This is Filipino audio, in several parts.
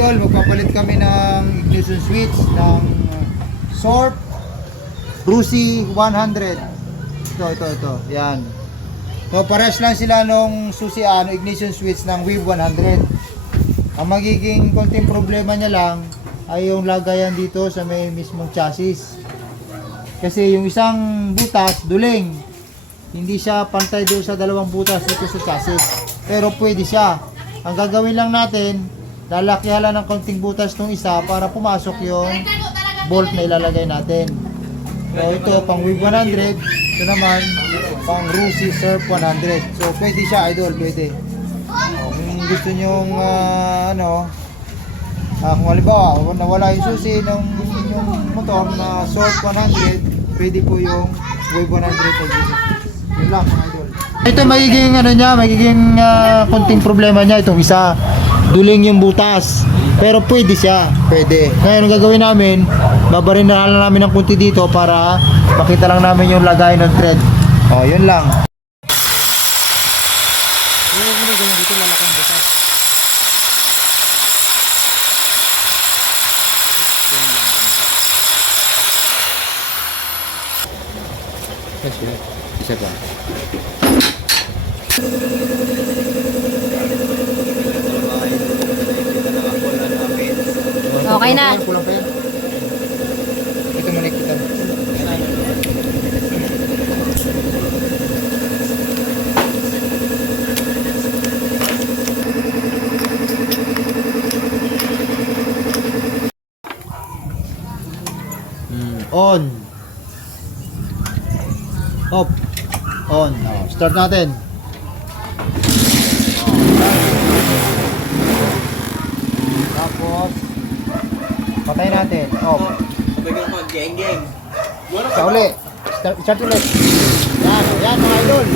idol, magpapalit kami ng ignition switch ng Sharp Rusi 100. Ito. Yan. So, pares lang sila nung susi ignition switch ng Wave 100. Ang magiging konting problema niya lang ay yung lagayan dito sa may mismong chassis. Kasi yung isang butas, duling. Hindi siya pantay doon sa dalawang butas dito sa chassis. Pero pwede siya. Ang gagawin lang natin, lalakihan lang ng konting butas nung isa para pumasok yung bolt na ilalagay natin. So ito pang Wave 100, ito naman pang Rusi Surf 100. So pwede siya idol, pwede. Kung gusto nyong kung halimbawa nawala yung susi ng inyong motor na Surf 100, pwede po yung Wave 100 idol. Yun lang mga idol. Ito magiging magiging konting problema niya itong isa. Duling yung butas. Pero pwede siya, pwede. Ngayon ang gagawin namin, babarin na lang namin ng kunti dito para makita lang namin yung lagay ng thread. Oh, yun lang. Dito lalaki ang butas. Isa pa. Okay na. Kulang pa yan. Ito manik kita. On. Off. On. Start natin. Tapos patay natin. Off. Geng. Sa uli. Start ulit. Yan mga idol.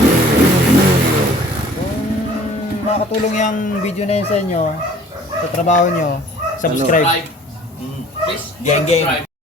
Kung makakatulong yung video na yun sa inyo, sa trabaho nyo, subscribe. Geng.